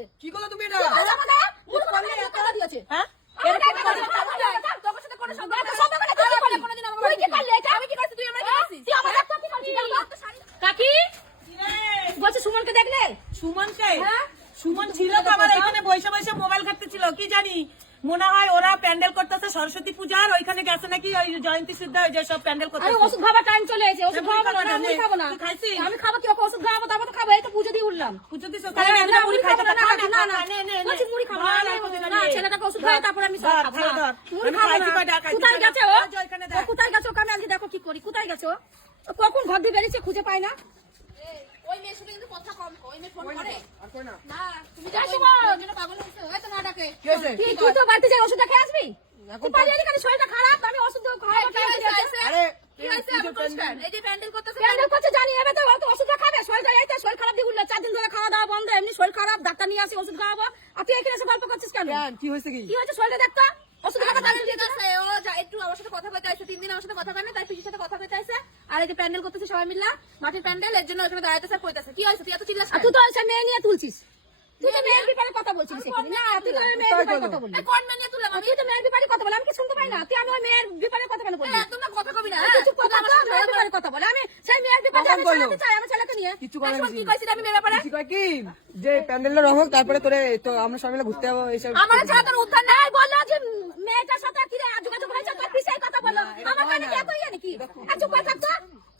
দিয়েছে? কি করল তুমি এটা? মুখ করে এত টাকা দিয়েছে। হ্যাঁ? করলি? করলি সুমনকে দেখলে? সুমনকে? হ্যাঁ? সুমন ছিল তো আমার এখানে বসে বসে মোবাইল ঘাটতেছিল কি জানি? মনে হয় ওরা প্যান্ডেল করতেছে সরস্বতী পূজার ওইখানে গেছে নাকি ওই জয়ন্তী সিদ্ধা ওই যে সব প্যান্ডেল করতেছে। ওষুধ খাবার টাইম চলে এসেছে ওষুধ খাব না না, খাব না। আমি খাব কি ওষুধ খাব তারপর তো খাব এই তো পুজো দিছো তাহলে না, মুড়ি খাব না, না। বলছি মুড়ি খাব না, না, না, ছেলেটাকে ওষুধ তারপর আমি সব খাব। না। মুড়ি খাব কোথায় গেছে ও? কোথায় গেছে আজকে দেখো কি করি। কোথায় গেছে ও? কখন ঘর দিয়ে বেরিয়েছে খুঁজে পাই না। ওই মেয়ের সাথে কিন্তু কথা কম। ওই মেয়ে ফোন করে। আর কই না? না তুমি যা যাও। সুমন। ওই জন্য পাগল হয়েছে। হয়তো না ডাকে। কি তুই তো বাড়িতে যাই ওষুধটা খেয়ে আসবি? শরীরটা খারাপ আমি ওষুধ? যাচ্ছে। আরে কি হয়েছে? এই যে? এই প্যান্ডেল করতেছে প্যান্ডেল করছে জানি এবার তো ও তো ওষুধটা খাবে শরীরটা এই তো শরীর খারাপ দিয়ে উঠল চার দিন ধরে খাওয়া দাওয়া বন্ধ এমনি শরীর খারাপ ডাক্তার নিয়ে আসি ওষুধ খাওয়াবো। আর তুই এখানে এসে গল্প করছিস কেন? কি হয়েছে কি? কি হয়েছে শরীরে দেখতো ওষুধ খাবার তাহলে ঠিক আছে ও যা একটু আমার সাথে কথা বলতে আসছে তিন দিন আমার সাথে কথা বলে তাই পিসির সাথে কথা বলতে আসছে আর এই যে প্যান্ডেল করতেছে সবাই মিললা মাটির প্যান্ডেল এর জন্য ওখানে দাঁড়াইতেছে আর কইতাছে কি হয়েছে? তুই এত চিল্লাস তুই তো সে মেয়ে নিয়ে তুলছিস। তুই তো মেয়ের ব্যাপারে কথা বলছিস না তুই তো মেয়ের ব্যাপারে কথা বললি। কোন মেয়ে নিয়ে তুললাম তুই তো মেয়ের ব্যাপারে কথা বল আমি কি শুনতে পাই না? তুই আমি ওই মেয়ের ব্যাপারে কথা কেন কবি না? কথা তুই আমার বল, সাথে মেয়ের ঝগড়া ব্যাপারে কথা বল। আমি কিছু। কি যে রং হোক তারপরে তোরে তো আমরা সবাই মিলে ঘুরতে যাব এইসব। আমার ছাড়া তোর উদ্ধার নাই। বলল যে মেয়েটার সাথে কি যোগাযোগ হয়েছে? তোর পিছাই কথা বলল? আমার কানে কি এতই নাকি? চুপ করে থাকতো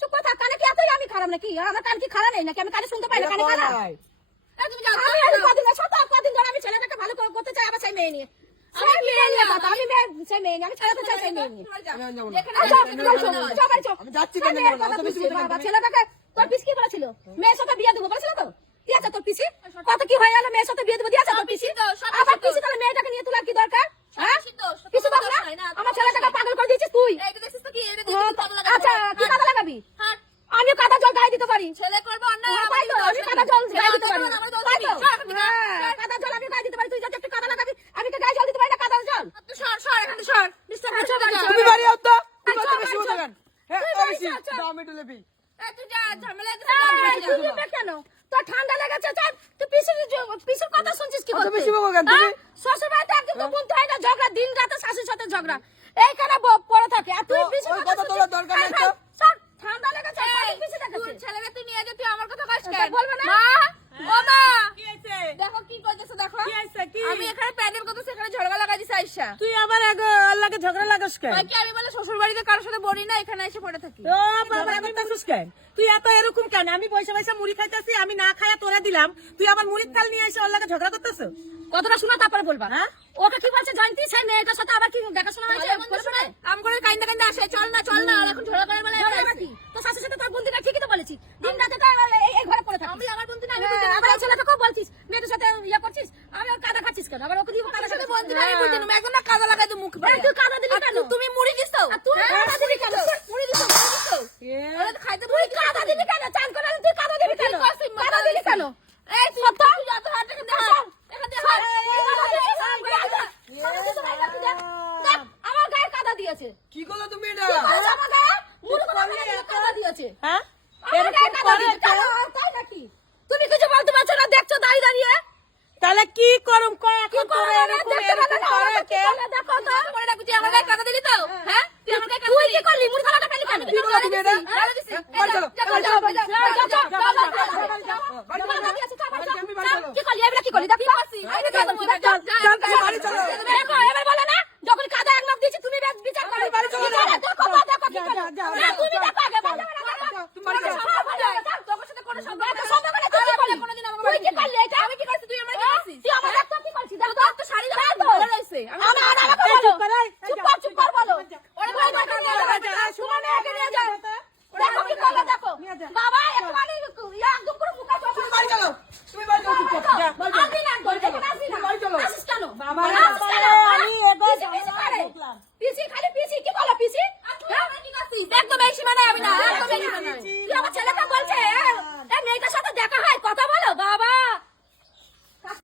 চুপ করে থাক কানে কি এতই আমি খারাপ নাকি? আমার কান কি খারাপ নেই নাকি? আমি কানে শুনতে পাই না কানে খারাপ? তুমি যাও ছেলেটাকে তোর পিস কি বলেছিল? মেয়ের সাথে বিয়ে দেবো বলেছিল তো? দিয়েছে তোর পিসি? কত কি হয়ে গেল মেয়ের সাথে বিয়ে দেবো দিয়েছে তোর পিসি? আবার তাহলে মেয়েটাকে নিয়ে তোলার কি দরকার? হ্যাঁ? কিছু না? আমার ছেলেটাকে পাগল করে দিয়েছিস তুই এই, এটা দেখছিস তো কি? এটা হ্যাঁ, দেখছিস তো পাগলা আচ্ছা গাধা। কি কাদা লাগাবি হাট। আমিও কাদা জল গায়ে দিতে পারি ছেলে করবে অন্যায়, হ্যাঁ, আমার তাই তো, দোষ আমি নেই। কাদা জল ছেলে গায়ে দিতে অন্যায় পারি করবে, আমার দোষ তাই নেই। তো সর এখান থেকে, হ্যাঁ, কাদা জল আমি গায়ে দিতে পারি তুই যদি একটু কাদা লাগাবি আমি তো গায়ে জল দিতে পারি না কাদা জল তুই সর, সর, এখান থেকে সর। Disturb করছিস না, যা। তুমি বাড়ি আও তো বেশি হ্যাঁ বেশি। দাও লেবি তুই যা, ঝামেলা কেন ঠান্ডা লেগেছে চল তুই পিসির পিসির কথা শুনছিস কি অত করতে? বকো কেন তুমি? হ্যাঁ? শ্বশুর বাড়িতে তো হয় না ঝগড়া দিন রাতে শাশুর সাথে ঝগড়া এইখানে পড়ে থাকে আর তুই পিসির কথা কথা দরকার নেই তো। ঠান্ডা লেগেছে এই, কত পিসি তুই দেখাচ্ছে ছেলেকে তুই নিয়ে যা, তুই আমার কথা কাজ তা কেন? বলবে না? মা, ও মা, কি হয়েছে দেখো কি করতেছে, দেখো। কি হয়েছে কি আমি এখানে প্যান্ডেল করতেছি এখানে ঝগড়া লাগাই তুই আবার আগে আল্লাহকে ঝগড়া লাগাস কেন? কি আমি বলে শ্বশুর বাড়িতে কারোর সাথে বলি না এখানে এসে পড়ে থাকি। ও বাবা করতেছিস কেন? তুই এত এরকম কেন? আমি পয়সা পয়সা মুড়ি খাইতেছি আমি না খাইয়া তোরা দিলাম। তুই আবার মুড়ির থাল নিয়ে এসে আল্লাহকে ঝগড়া করতেছ? কতটা শোনা তারপরে বলবা। হ্যাঁ? ওকে কি বলছে জানতিস? সেই মেয়েটার সাথে আবার কি দেখাশোনা হয়েছে? আম করে কাইন্দা কাইন্দা আসে চল না চল না আর এখন ঝগড়া করে বলে এবার ঝগড়া আসি। কি? তোর শাশুর সাথে তোর বন্ধুটা ঠিকই তো বলেছি দিন রাতে তো এই- এই ঘরে পড়ে থাকিস আমি আমার বন্ধু না আমি হ্যাঁ, বুঝি না। আবার এই ছেলেটাকেও বলছিস মেয়েটার আমি কাদা খাচ্ছিস কেন? আবার ওকে দিয়ে কাদা সাথে বন্ধু না আমি। বুঝি না আমি একদম না কাদা লাগাই দিই মুখ তুই কাদা দিলি আর কেন? তুমি মুড়ি দিছো আর তুই হ্যাঁ, কাদা দিলি কেন? মুড়ি দিছো মুড়ি দিছো ওরা খাইতে মুড়ি কাদা দিলি কেন? চান করে তুই কাদা দিবি কেন? তুই করছিস, কাদা দিলি কেন? এই সত্য? তুই যত হাত এখান দিয়ে এখান দিয়ে আমার গায়ে কাদা দিয়েছে। কি করল তুমি এটা? আমার গায়ে? মুড়ি কাদা দিয়েছে। হ্যাঁ? এরকম করে তুমি কিছু বলতে পারছ না? দেখছ দাঁড়িয়ে দাঁড়িয়ে? তাহলে কি করুম কয় এখন করো তোরা এরকম এরকম করে কে দেখো তো। পরে রাখবি তুই আমার গায়ে কাদা দিলি তো হ্যাঁ তুই আমার গায়ে তুই দিলি কি করলি মুড় খাওয়াটা পেলি কেন কি করল তুমি এটা গালে দিছি হ্যাঁ, বাড়ি চলো, বাড়ি চলো, বাড়ি। চলো, বাড়ি চলো। বাড়ি আমি বাড়ি। চলো। কি করলি এবারে কি করলি দেখ কি দিছি, করলি? যা, যাও, যা,